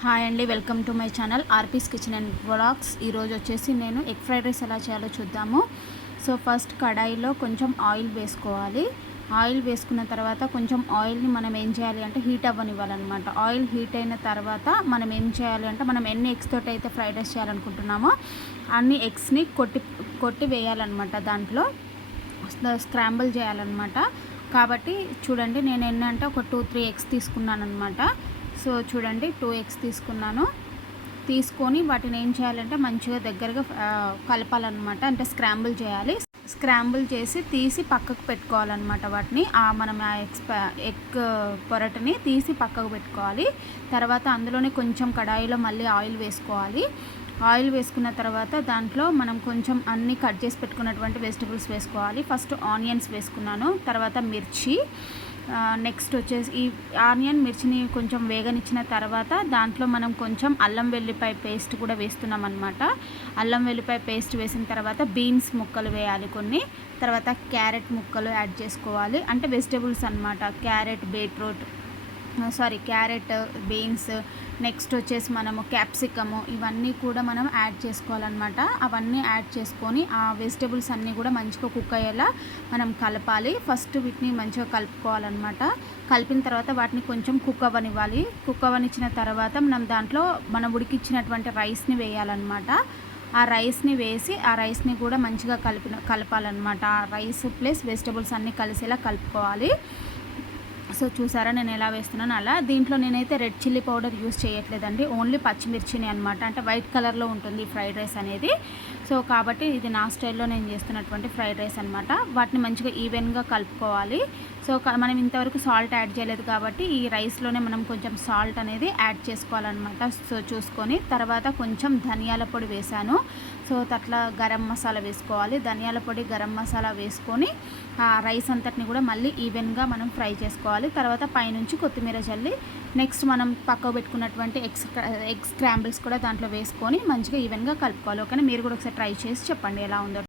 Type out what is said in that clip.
Hi అండి welcome to my channel RP's kitchen and blogs. ఈరోజు వచ్చేసి నేను ఎగ్ ఫ్రైడ్ రైస్ ఎలా చేయాలో చూద్దాము. సో ఫస్ట్ కడాయిలో కొంచెం ఆయిల్ వేసుకోవాలి. ఆయిల్ వేసుకున్న తర్వాత కొంచెం ఆయిల్ని మనం ఏం చేయాలి అంటే హీట్ అవ్వనివ్వాలన్నమాట. ఆయిల్ హీట్ అయిన తర్వాత మనం ఏం చేయాలి అంటే మనం ఎన్ని ఎగ్స్ తోటి అయితే ఫ్రైడ్ రైస్ చేయాలనుకుంటున్నామో అన్ని ఎగ్స్ని కొట్టి కొట్టి వేయాలన్నమాట దాంట్లో. స్క్రాంబుల్ చేయాలన్నమాట. కాబట్టి చూడండి నేను ఎన్ని అంటే ఒక టూ త్రీ ఎగ్స్ తీసుకున్నాను అనమాట సో చూడండి టూ ఎగ్స్ తీసుకున్నాను. తీసుకొని వాటిని ఏం చేయాలంటే మంచిగా దగ్గరగా కలపాలన్నమాట. అంటే స్క్రాంబుల్ చేయాలి. స్క్రాంబుల్ చేసి తీసి పక్కకు పెట్టుకోవాలన్నమాట వాటిని. ఆ మనం ఆ ఎగ్స్ ఎగ్ పొరటిని తీసి పక్కకు పెట్టుకోవాలి. తర్వాత అందులోనే కొంచెం కడాయిలో మళ్ళీ ఆయిల్ వేసుకోవాలి. ఆయిల్ వేసుకున్న తర్వాత దాంట్లో మనం కొంచెం అన్ని కట్ చేసి పెట్టుకున్నటువంటి వెజిటబుల్స్ వేసుకోవాలి. ఫస్ట్ ఆనియన్స్ వేసుకున్నాను. తర్వాత మిర్చి. నెక్స్ట్ వచ్చేసి ఈ ఆనియన్ మిర్చిని కొంచెం వేగనిచ్చిన తర్వాత దాంట్లో మనం కొంచెం అల్లం వెల్లిపాయ పేస్ట్ కూడా వేస్తున్నాం అనమాట అల్లం వెల్లిపాయ పేస్ట్ వేసిన తర్వాత బీన్స్ ముక్కలు వేయాలి కొన్ని. తర్వాత క్యారెట్ ముక్కలు యాడ్ చేసుకోవాలి. అంటే వెజిటేబుల్స్ అనమాట carrot beetroot sorry carrot beans next వచ్చేసి మనము క్యాప్సికము ఇవన్నీ కూడా మనం యాడ్ చేసుకోవాలన్నమాట. అవన్నీ యాడ్ చేసుకొని ఆ వెజిటబుల్స్ అన్నీ కూడా మంచిగా కుక్ అయ్యేలా మనం కలపాలి. ఫస్ట్ వీటిని మంచిగా కలుపుకోవాలన్నమాట. కలిపిన తర్వాత వాటిని కొంచెం కుక్ అవ్వనివ్వాలి. కుక్ అవ్వనిచ్చిన తర్వాత మనం దాంట్లో మనం ఉడికిచ్చినటువంటి రైస్ని వేయాలన్నమాట. ఆ రైస్ని వేసి ఆ రైస్ని కూడా మంచిగా కలిపిన కలపాలన్నమాట. ఆ రైస్ ప్లస్ వెజిటబుల్స్ అన్నీ కలిసేలా కలుపుకోవాలి. సో చూసారా నేను ఎలా వేస్తున్నాను అలా. దీంట్లో నేనైతే రెడ్ చిల్లీ పౌడర్ యూస్ చేయట్లేదండి. ఓన్లీ పచ్చిమిర్చిని అనమాట అంటే వైట్ కలర్లో ఉంటుంది ఈ ఫ్రైడ్ రైస్ అనేది. సో కాబట్టి ఇది నా స్టైల్లో నేను చేస్తున్నటువంటి ఫ్రైడ్ రైస్ అనమాట వాటిని మంచిగా ఈవెన్గా కలుపుకోవాలి. సో క- మనం ఇంతవరకు సాల్ట్ యాడ్ చేయలేదు కాబట్టి ఈ రైస్లోనే మనం కొంచెం సాల్ట్ అనేది యాడ్ చేసుకోవాలన్నమాట. సో చూసుకొని తర్వాత కొంచెం ధనియాల పొడి వేశాను. సో అట్లా గరం మసాలా వేసుకోవాలి. ధనియాల పొడి గరం మసాలా వేసుకొని ఆ రైస్ అంతటిని కూడా మళ్ళీ ఈవెన్గా మనం ఫ్రై చేసుకోవాలి. తర్వాత పైనుంచి కొత్తిమీర చల్లి నెక్స్ట్ మనం పక్కకు పెట్టుకున్నటువంటి ఎగ్స్ ఎగ్ స్క్రాంబుల్స్ కూడా దాంట్లో వేసుకొని మంచిగా ఈవెన్గా కలుపుకోవాలి. ఓకేనా? మీరు కూడా ఒకసారి ట్రై చేసి చెప్పండి ఎలా ఉందో.